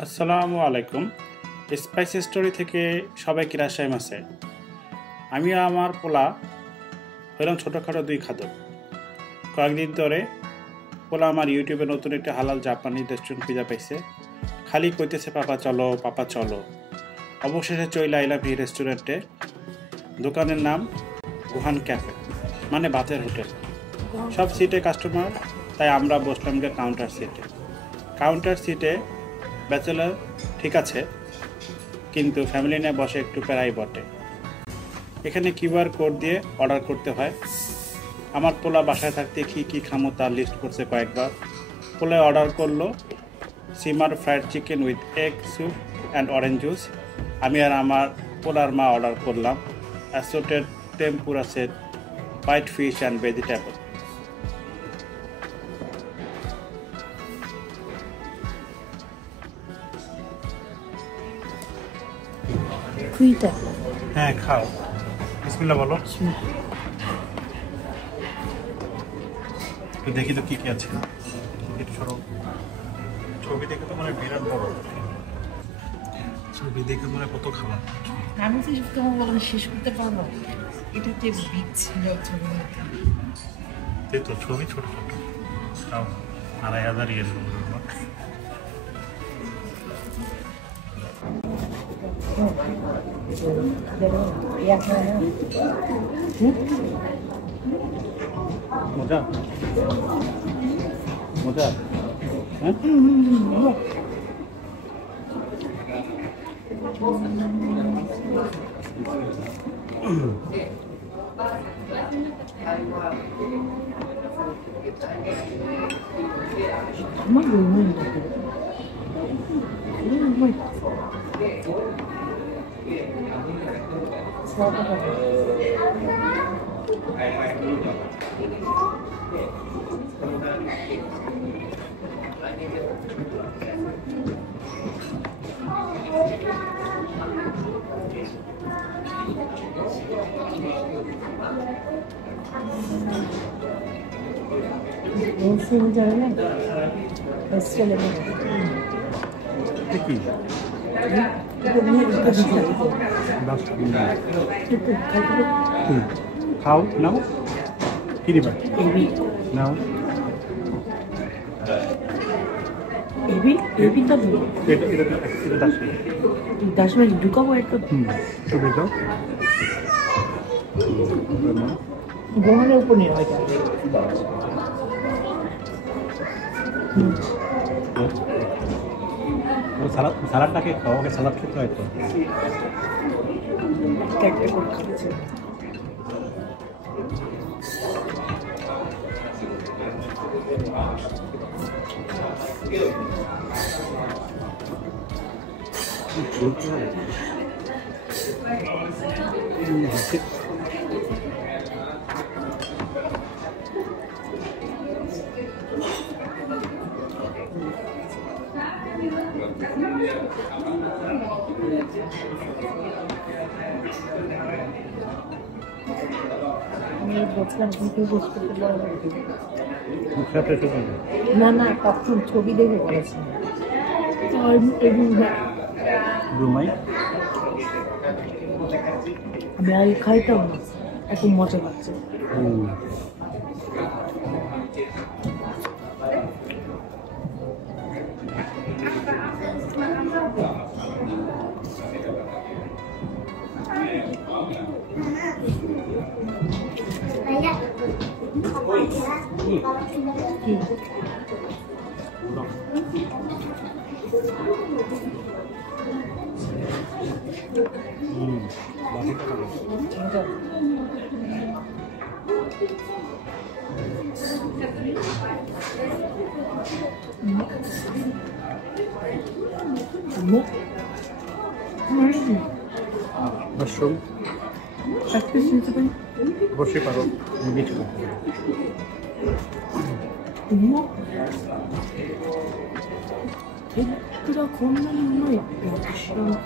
আসসালামু আলাইকুম। Spice story থেকে সবাইকে রাশাই মাসে। আমি আমার পোলা হইলাম ছোটোখাটো দুই খাদক। কয়েকদিন ধরে পোলা আমার ইউটিউবে নতুন একটা হালাল জাপানি রেস্টুরেন্ট খুঁজে পাইছে। খালি কইতেছে পাপা চলো পাপা চলো। অবশেষে চইলা আইলাম এই রেস্টুরেন্টে। দোকানের নাম গুহান ক্যাফে, মানে ভাতের হোটেল। সব সিটে কাস্টমার, তাই আমরা বসলাম গিয়ে কাউন্টার সিটে ব্যাচেলার ঠিক আছে, কিন্তু ফ্যামিলি নিয়ে বসে একটু প্যারাই বটে। এখানে কিউআর কোড দিয়ে অর্ডার করতে হয়। আমার পোলা বাসায় থাকতে কি খামো তার লিস্ট করছে কয়েকবার। পোলায় অর্ডার করলো simmer fried chicken with egg soup and orange juice. আমি আর আমার পোলার মা অর্ডার করলাম assorted tempura set, white fish and vegetable. হ্যাঁ খাও, বিসমিল্লাহ বলো। তো দেখি তো কি আছে। ছবি দেখে তো মানে বিরাট বড়, ছবি দেখে মানে কত খাবার। আমি তো তোমার বললাম শেষ করতে পারবো, এটাতে বিগ ছিল ছবি। তো ছবি ছোট ছোট, তাও 2,500 ইয়ে দেবো। মজা মজা, হ্যাঁ খাও নাও, কি দিবা নাও। दस मिनट ढुका हुआ है तो गोहरे ऊपर नहीं आएगा। সালাদটাকে খাও, আগে সালাদ খেতে হয় তো। না না তখন ছবি দেখে বলেছি আমি আগে খাইতাম না, এখন মজা লাগছে। মাশরুম অবশ্যই পারো, কিছু Però con noi piacciono.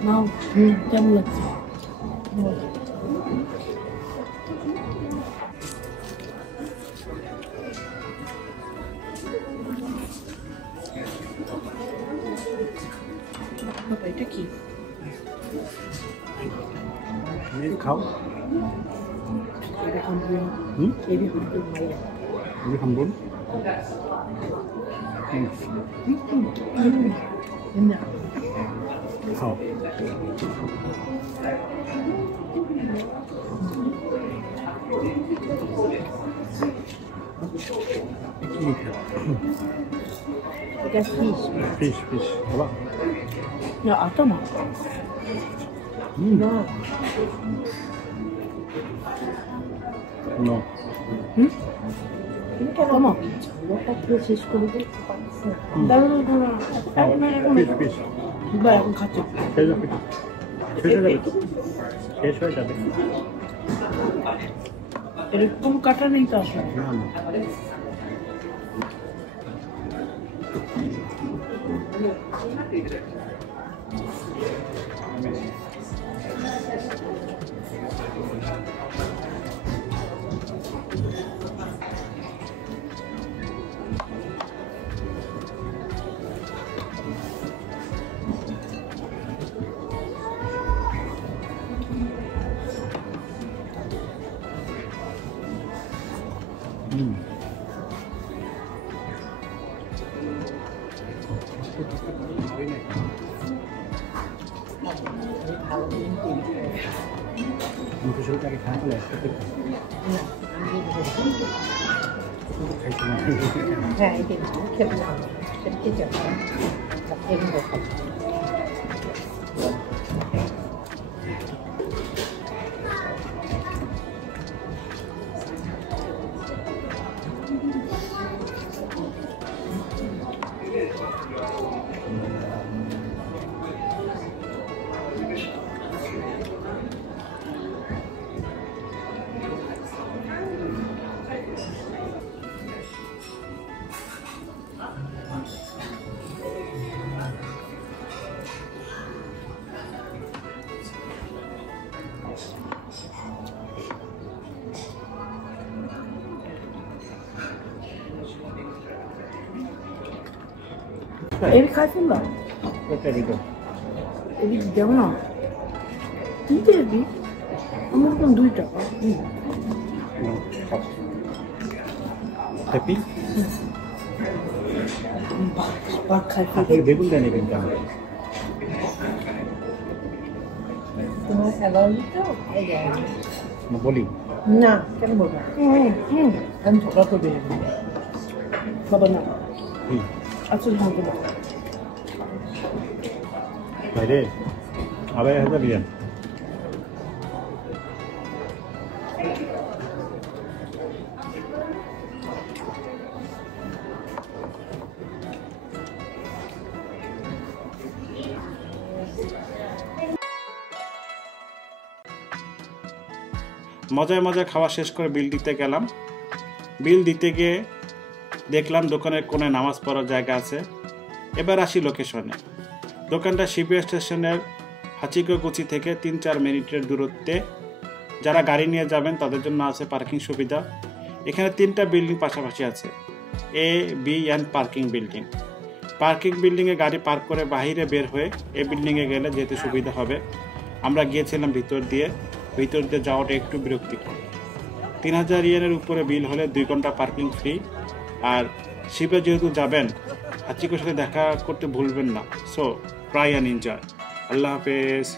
Mau trong lịch এটা কি খাও এটা সম্পূর্ণ মাইয়া আমি সম্পূর্ণ না খাও এটা fish হলো ya atama no no atama ওটা প্রসেস করে দিই দাঁড়ানো fish বা এখন খাচ্ছি শেষ হয়ে যাবে এরকম কাটা নেই তো আসলে না মুখে শুরু আগে খাওয়া হলে হ্যাঁ এটা খেতে হবে সেটা খেতে হবে এর খাইছেন না ওটা দিও এর দেও না তিনটে দি আমার কোন 2 টাকা হ্যাপি বাক খাইতে আপনি বেগুন দেন কিন্তু তোমার অ্যালার্জি তো এই না বলি না কেন বলবো আমি ঝগড়া করবে বাবা না আচ্ছা ঝগড়া করবো বাইরে আবার 1000 দিবেন মজায় মজায় খাওয়া শেষ করে বিল দিতে গেলাম। বিল দিতে গিয়ে দেখলাম দোকানের কোণে নামাজ পড়ার জায়গা আছে। এবার আসি লোকেশনে। দোকানটা শিবপুর স্টেশনের হাচিকোগুচি থেকে 3-4 মিনিটের দূরত্বে। যারা গাড়ি নিয়ে যাবেন তাদের জন্য আছে পার্কিং সুবিধা। এখানে 3টা বিল্ডিং পাশাপাশি আছে, A, B and parking building. Parking বিল্ডিংয়ে গাড়ি পার্ক করে বাইরে বের হয়ে এ বিল্ডিংয়ে গেলে যেতে সুবিধা হবে। আমরা গিয়েছিলাম ভিতর দিয়ে যাওয়াটা একটু বিরক্তিকর। 3000 ইয়েনের উপরে বিল হলে 2 ঘন্টা পার্কিং ফ্রি। আর শিবে যেহেতু যাবেন, হাচিকোর সাথে দেখা করতে ভুলবেন না। So try and enjoy. আল্লাহ হাফেজ।